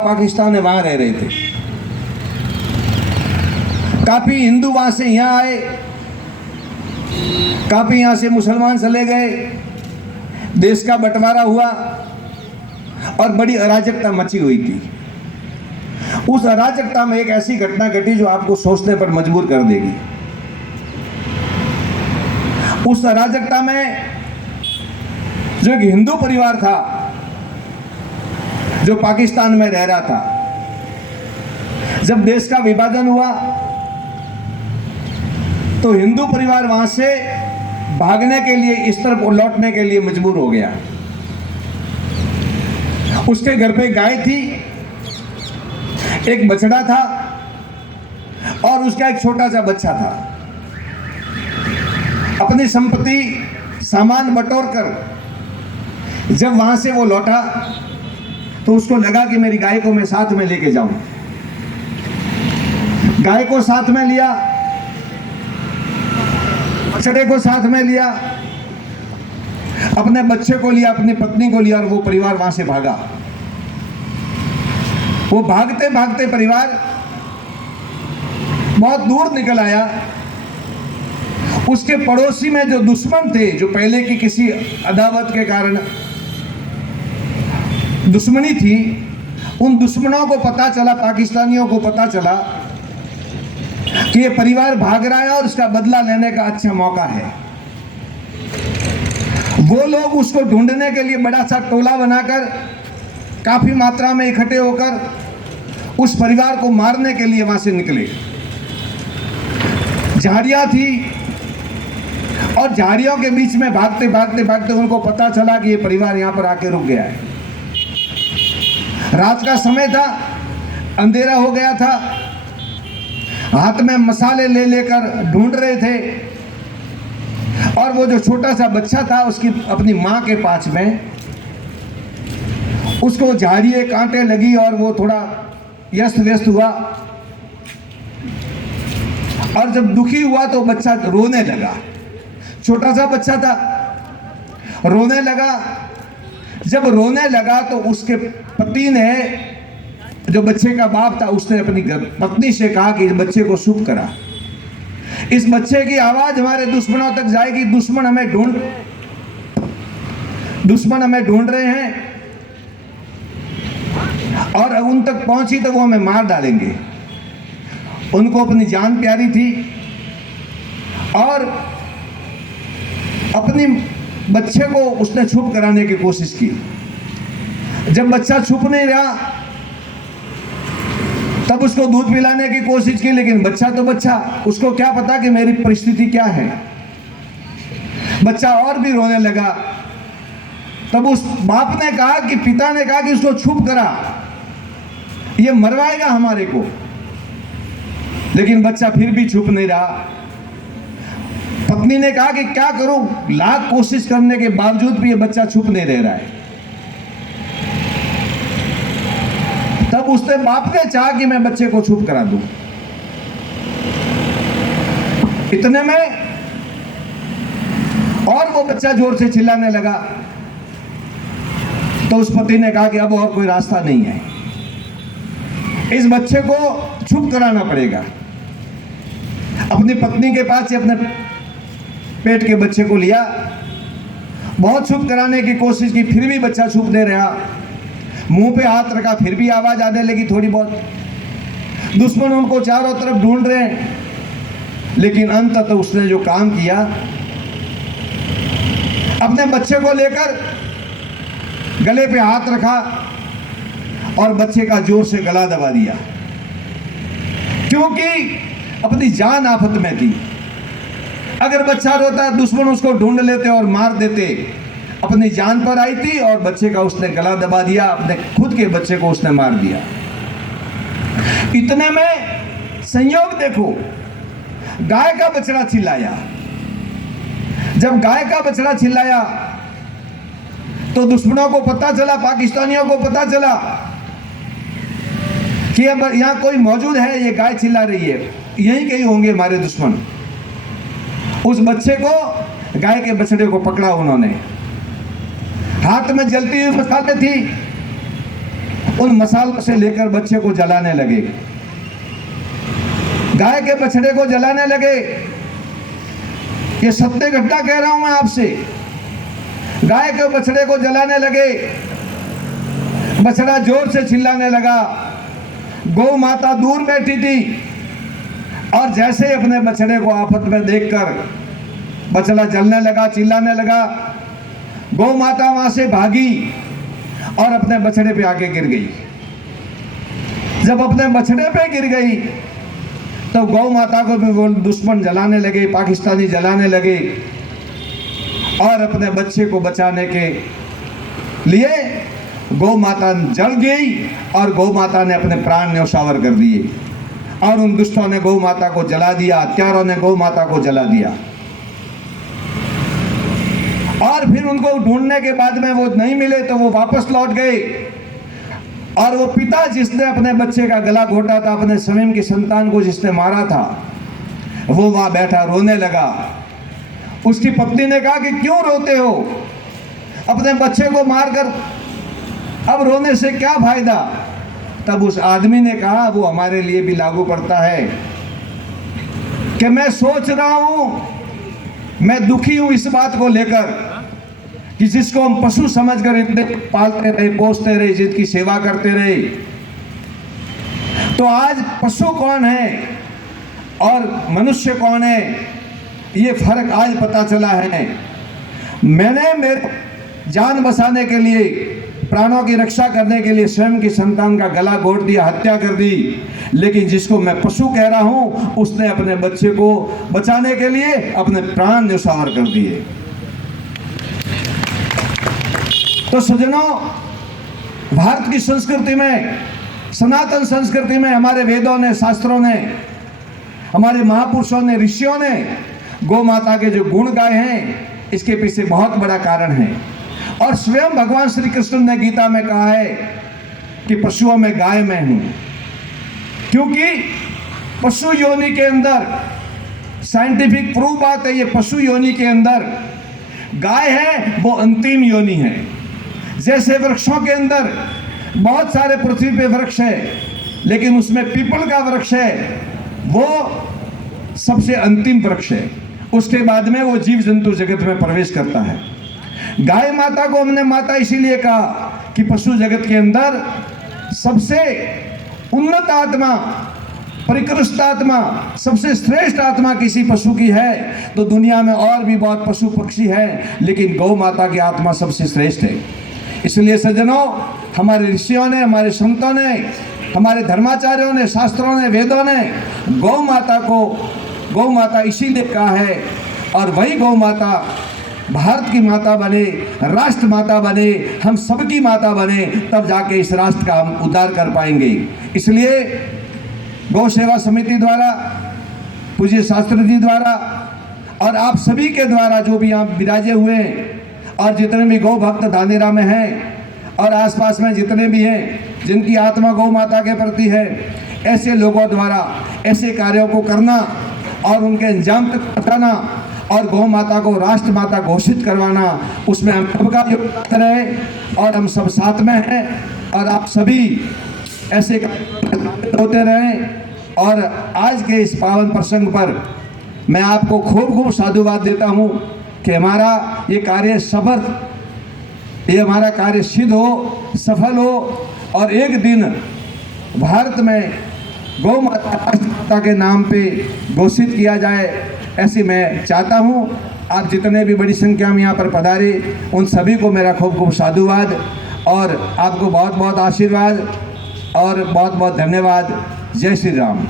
पाकिस्तान में वहां रह रहे थे। काफी हिंदू वहां से यहाँ आए, काफी यहाँ से मुसलमान चले गए, देश का बंटवारा हुआ और बड़ी अराजकता मची हुई थी। उस अराजकता में एक ऐसी घटना घटी जो आपको सोचने पर मजबूर कर देगी। उस अराजकता में जो एक हिंदू परिवार था जो पाकिस्तान में रह रहा था, जब देश का विभाजन हुआ तो हिंदू परिवार वहां से भागने के लिए, इस तरफ लौटने के लिए मजबूर हो गया। उसके घर पे गाय थी, एक बछड़ा था और उसका एक छोटा सा बच्चा था। अपनी संपत्ति सामान बटोर कर जब वहां से वो लौटा तो उसको लगा कि मेरी गाय को मैं साथ में लेके जाऊं। गाय को साथ में लिया, बछड़े को साथ में लिया, अपने बच्चे को लिया, अपनी पत्नी को लिया और वो परिवार वहां से भागा। वो भागते भागते परिवार बहुत दूर निकल आया। उसके पड़ोसी में जो दुश्मन थे, जो पहले की किसी अदावत के कारण दुश्मनी थी, उन दुश्मनों को पता चला, पाकिस्तानियों को पता चला कि ये परिवार भाग रहा है और इसका बदला लेने का अच्छा मौका है। वो लोग उसको ढूंढने के लिए बड़ा सा टोला बनाकर काफी मात्रा में इकट्ठे होकर उस परिवार को मारने के लिए वहां से निकले। झाड़ियां थी और झाड़ियों के बीच में भागते भागते भागते उनको पता चला कि ये परिवार यहां पर आके रुक गया है। रात का समय था, अंधेरा हो गया था, हाथ में मसाले ले लेकर ढूंढ रहे थे और वो जो छोटा सा बच्चा था उसकी अपनी मां के पास में, उसको झाड़ियां कांटे लगी और वो थोड़ा व्यस्त व्यस्त हुआ और जब दुखी हुआ तो बच्चा रोने लगा। छोटा सा बच्चा था, रोने लगा। जब रोने लगा तो उसके पति ने, जो बच्चे का बाप था, उसने अपनी पत्नी से कहा कि इस बच्चे को चुप करा। इस बच्चे की आवाज हमारे दुश्मनों तक जाएगी, दुश्मन हमें ढूंढ रहे हैं और उन तक पहुंची तो वो हमें मार डालेंगे। उनको अपनी जान प्यारी थी और अपनी बच्चे को उसने चुप कराने की कोशिश की। जब बच्चा चुप नहीं रहा तब उसको दूध पिलाने की कोशिश की, लेकिन बच्चा तो बच्चा, उसको क्या पता कि मेरी परिस्थिति क्या है। बच्चा और भी रोने लगा। तब उस बाप ने कहा कि, पिता ने कहा कि उसको चुप करा, ये मरवाएगा हमारे को। लेकिन बच्चा फिर भी चुप नहीं रहा। पत्नी ने कहा कि क्या करूं, लाख कोशिश करने के बावजूद भी ये बच्चा चुप नहीं रह रहा है। तब उसने, बाप ने चाहा कि मैं बच्चे को चुप करा दूं। इतने में और वो बच्चा जोर से चिल्लाने लगा तो उस पति ने कहा कि अब और कोई रास्ता नहीं है, इस बच्चे को चुप कराना पड़ेगा। अपनी पत्नी के पास से अपने पेट के बच्चे को लिया, बहुत चुप कराने की कोशिश की, फिर भी बच्चा चुप नहीं रहा। मुंह पे हाथ रखा, फिर भी आवाज आने लगी थोड़ी बहुत। दुश्मन उनको चारों तरफ ढूंढ रहे हैं, लेकिन अंततः तो उसने जो काम किया, अपने बच्चे को लेकर गले पे हाथ रखा और बच्चे का जोर से गला दबा दिया, क्योंकि अपनी जान आफत में थी। अगर बच्चा रोता, दुश्मन उसको ढूंढ लेते और मार देते। अपनी जान पर आई थी और बच्चे का उसने गला दबा दिया, अपने खुद के बच्चे को उसने मार दिया। इतने में संयोग देखो, गाय का बछड़ा चिल्लाया। जब गाय का बछड़ा चिल्लाया तो दुश्मनों को पता चला, पाकिस्तानियों को पता चला कि अब यहां कोई मौजूद है, ये गाय चिल्ला रही है, यहीं कहीं होंगे हमारे दुश्मन। उस बच्चे को, गाय के बछड़े को पकड़ा उन्होंने। हाथ में जलती हुई मसाले थी उन मसालों से लेकर बच्चे को जलाने लगे, गाय के बछड़े को जलाने लगे। ये सत्य घटना कह रहा हूं मैं आपसे। गाय के बछड़े को जलाने लगे, बछड़ा जोर से चिल्लाने लगा। गौ माता दूर बैठी थी और जैसे ही अपने बछड़े को आफत में देखकर बछड़ा जलने लगा, चिल्लाने लगा, गौ माता वहां से भागी और अपने बछड़े पे आके गिर गई। जब अपने बछड़े पे गिर गई तो गौ माता को भी वो दुश्मन जलाने लगे, पाकिस्तानी जलाने लगे और अपने बच्चे को बचाने के लिए गौ माता जल गई और गौ माता ने अपने प्राण न्यौछावर कर दिए और उन दुष्टों ने गौ माता को जला दिया, हत्यारों ने गौ माता को जला दिया। और फिर उनको ढूंढने के बाद में वो नहीं मिले तो वो वापस लौट गए और वो पिता जिसने अपने बच्चे का गला घोटा था, अपने स्वयं की संतान को जिसने मारा था, वो वहां बैठा रोने लगा। उसकी पत्नी ने कहा कि क्यों रोते हो, अपने बच्चे को मारकर अब रोने से क्या फायदा। तब उस आदमी ने कहा, वो हमारे लिए भी लागू पड़ता है, कि मैं सोच रहा हूं, मैं दुखी हूं इस बात को लेकर कि जिसको हम पशु समझकर इतने पालते रहे, पोसते रहे, जिसकी सेवा करते रहे, तो आज पशु कौन है और मनुष्य कौन है, ये फर्क आज पता चला है। मैंने मेरे जान बचाने के लिए, प्राणों की रक्षा करने के लिए स्वयं की संतान का गला घोट दिया, हत्या कर दी, लेकिन जिसको मैं पशु कह रहा हूं उसने अपने बच्चे को बचाने के लिए अपने प्राण न्यौछावर कर दिए। तो सज्जनों, भारत की संस्कृति में, सनातन संस्कृति में हमारे वेदों ने, शास्त्रों ने, हमारे महापुरुषों ने, ऋषियों ने गौ माता के जो गुण गाए हैं, इसके पीछे बहुत बड़ा कारण है। और स्वयं भगवान श्री कृष्ण ने गीता में कहा है कि पशुओं में गाय मैं हूं, क्योंकि पशु योनि के अंदर, साइंटिफिक प्रूफ बात है, ये पशु योनि के अंदर गाय है वो अंतिम योनि है। जैसे वृक्षों के अंदर बहुत सारे पृथ्वी पे वृक्ष है, लेकिन उसमें पीपल का वृक्ष है, वो सबसे अंतिम वृक्ष है, उसके बाद में वो जीव जंतु जगत में प्रवेश करता है। गाय माता को हमने माता इसीलिए कहा कि पशु जगत के अंदर सबसे उन्नत आत्मा, परिकृष्ट आत्मा, सबसे श्रेष्ठ आत्मा किसी पशु की है तो दुनिया में और भी बहुत पशु पक्षी है, लेकिन गौ माता की आत्मा सबसे श्रेष्ठ है। इसलिए सज्जनों, हमारे ऋषियों ने, हमारे संतों ने, हमारे धर्माचार्यों ने, शास्त्रों ने, वेदों ने गौ माता को गौ माता इसीलिए कहा है, और वही गौ माता भारत की माता बने, राष्ट्र माता बने, हम सबकी माता बने, तब जाके इस राष्ट्र का हम उद्धार कर पाएंगे। इसलिए गौ सेवा समिति द्वारा, पूज्य शास्त्री जी द्वारा और आप सभी के द्वारा, जो भी यहाँ विराजे हुए हैं और जितने भी गौ भक्त धानेरा में हैं और आसपास में जितने भी हैं जिनकी आत्मा गौ माता के प्रति है, ऐसे लोगों द्वारा ऐसे कार्यों को करना और उनके अंजाम तक पहुँचाना और गौ माता को राष्ट्र माता घोषित करवाना, उसमें हम सबका योगदान रहे और हम सब साथ में हैं और आप सभी ऐसे होते रहें। और आज के इस पावन प्रसंग पर मैं आपको खूब साधुवाद देता हूँ कि हमारा ये कार्य हमारा कार्य सिद्ध हो, सफल हो और एक दिन भारत में गौ माता के नाम पे घोषित किया जाए, ऐसी मैं चाहता हूँ। आप जितने भी बड़ी संख्या में यहाँ पर पधारे, उन सभी को मेरा खूब साधुवाद और आपको बहुत बहुत आशीर्वाद और बहुत बहुत धन्यवाद। जय श्री राम।